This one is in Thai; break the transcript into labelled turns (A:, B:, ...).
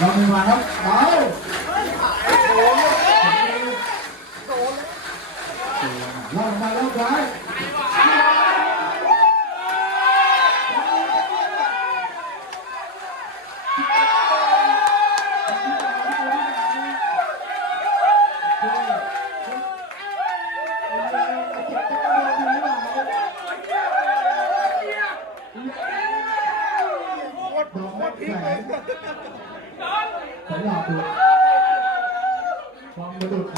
A: เราไม่มาครับเอาลองมาแล้วใองไปดอกแสง 不要的，